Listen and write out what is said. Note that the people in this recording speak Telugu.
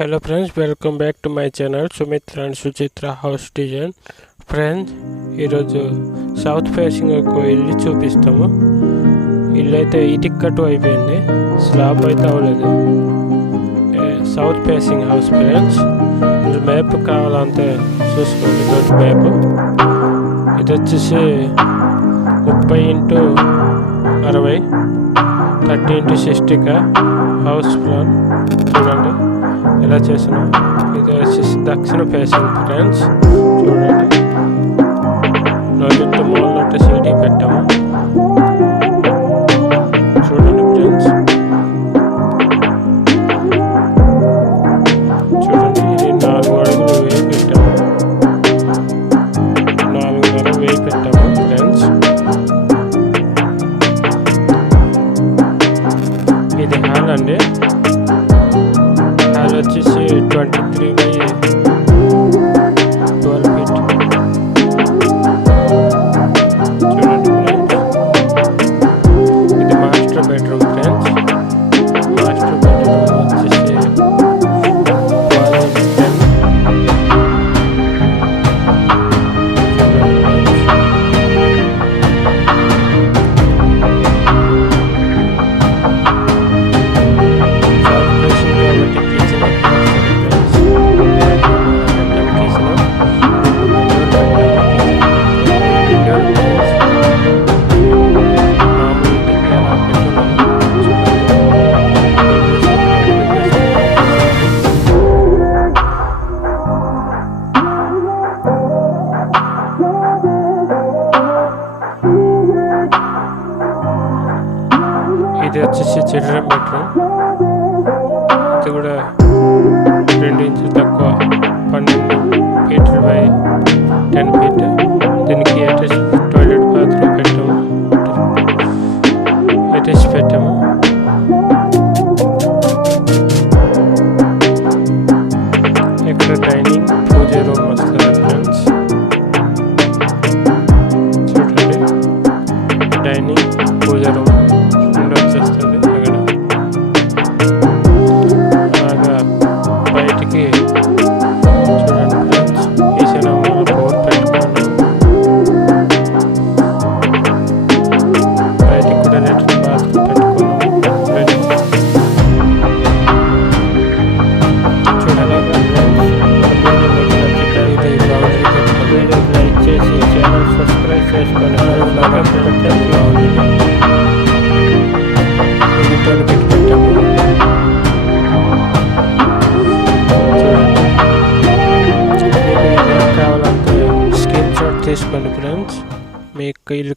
Hello friends, welcome back to my channel Sumitra and Suchitra House Design. Friends ఈరోజు సౌత్ ఫేసింగ్ ఒక ఇల్లు చూపిస్తాము. ఇల్లు అయితే ఇటుక కట్టు అయిపోయింది, స్లాబ్ అయితే అవ్వలేదు. South facing house friends. మీరు మ్యాప్ కావాలంటే చూసుకోండి. దొడ్డి మ్యాప్ ఇది వచ్చేసి 30x60 30x60 హౌస్ ప్లాన్ చూడండి ఎలా చేసినా. ఇది వచ్చేసి దక్షిణ ఫేసింగ్ ఫ్రెండ్స్. చూడండి నలుగురితో మూలతో సీడీ పెట్టాము. చూడండి ఫ్రెండ్స్, చూడండి ఇది 4 అడుగులు వేయి పెట్టాము, 4.5 వేయి పెట్టాము ఫ్రెండ్స్. ఇది హాల్ అండి. హాల్ వచ్చేసి 23x12 feet. చూడండి ఫ్రెండ్స్, ఇది master bedroom friends. Master bedroom వచ్చేసి 12x10. ఇది వచ్చేసి చిల్డ్రన్ బెడ్రూమ్. ఇది కూడా 2 ఇంచులు తక్కువ, 12 feet by 10 feet. దీనికి అటాచ్ టాయిలెట్ బాత్రూమ్ పెట్టాము. ఇక్కడ డైనింగ్ పూజ రూమ్ వస్తుంది ఫ్రెండ్స్. చూడండి డైనింగ్ పూజ రూమ్ వచ్చేస్తుంది. అక్కడ అలాగా బయటికి చూడండి ఫ్రెండ్స్, ఈశాన్యంలో బోర్ పెట్టుకోండి. బయటికి కూడా లెట్రిన్ బాత్రూమ్ పెట్టుకున్నాము. చూడండి ఇది బౌండరీ పెట్టుకోండి. లైక్ చేసి ఛానల్ సబ్స్క్రైబ్ చేసుకోండి. కావాలంటే స్క్రీన్ షాట్ తీసుకోండి ఫ్రెండ్స్. మీకు ఇల్లు